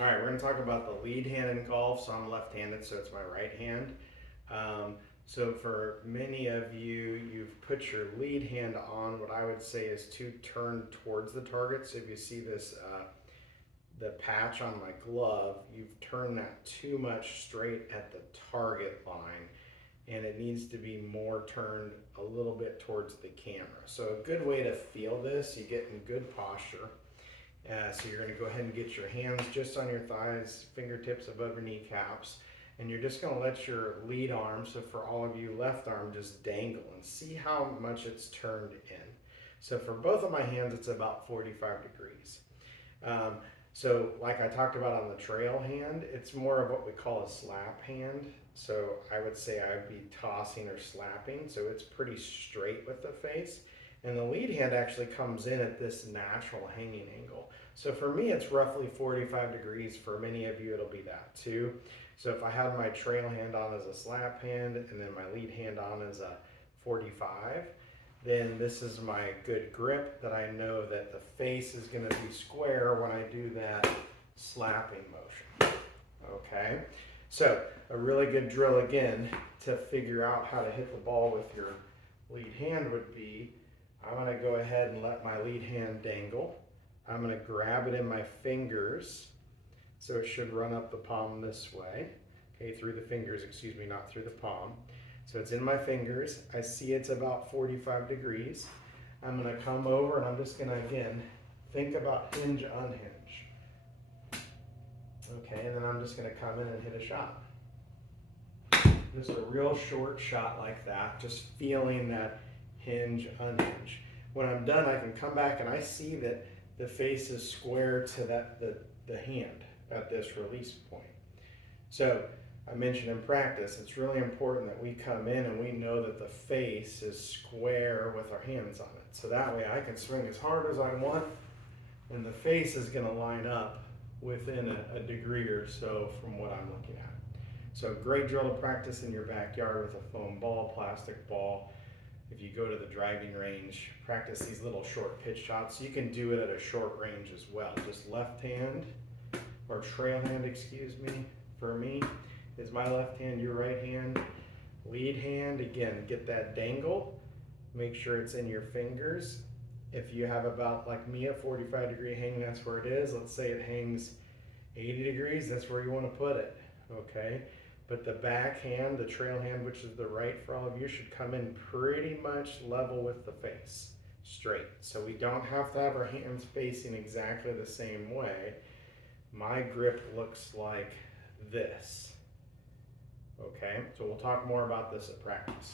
All right, we're going to talk about the lead hand in golf. So I'm left-handed, so it's my right hand. So for many of you, you've put your lead hand on what I would say is to turn towards the target. So if you see this, the patch on my glove, you've turned that too much straight at the target line, and it needs to be more turned a little bit towards the camera. So a good way to feel this, you get in good posture. So you're going to go ahead and get your hands just on your thighs, fingertips above your kneecaps, and you're just going to let your lead arm, so for all of you left arm, just dangle and see how much it's turned in. So for both of my hands, it's about 45 degrees. So like I talked about on the trail hand, it's more of what we call a slap hand. So I would say I'd be tossing or slapping, so it's pretty straight with the face. And the lead hand actually comes in at this natural hanging angle. So for me, it's roughly 45 degrees. For many of you, it'll be that too. So if I had my trail hand on as a slap hand and then my lead hand on as a 45, then this is my good grip that I know that the face is going to be square when I do that slapping motion. Okay, so a really good drill again to figure out how to hit the ball with your lead hand would be, I'm going to go ahead and let my lead hand dangle. I'm going to grab it in my fingers, so it should run up the palm this way. Okay, through the fingers, excuse me, not through the palm. So it's in my fingers. I see it's about 45 degrees. I'm going to come over and I'm just going to, again, think about hinge, unhinge. Okay, and then I'm just going to come in and hit a shot. Just a real short shot like that, just feeling that hinge, unhinge. When I'm done, I can come back and I see that the face is square to the hand at this release point. So I mentioned in practice, it's really important that we come in and we know that the face is square with our hands on it. So that way I can swing as hard as I want, and the face is going to line up within a degree or so from what I'm looking at. So great drill to practice in your backyard with a foam ball, plastic ball. If you go to the driving range, practice these little short pitch shots. You can do it at a short range as well. Just left hand, or trail hand, excuse me, for me is my left hand, your right hand. Lead hand, again, get that dangle. Make sure it's in your fingers. If you have about, like me, a 45-degree hang, that's where it is. Let's say it hangs 80 degrees, that's where you want to put it, okay? But the back hand, the trail hand, which is the right for all of you, should come in pretty much level with the face, straight. So we don't have to have our hands facing exactly the same way. My grip looks like this. Okay, so we'll talk more about this at practice.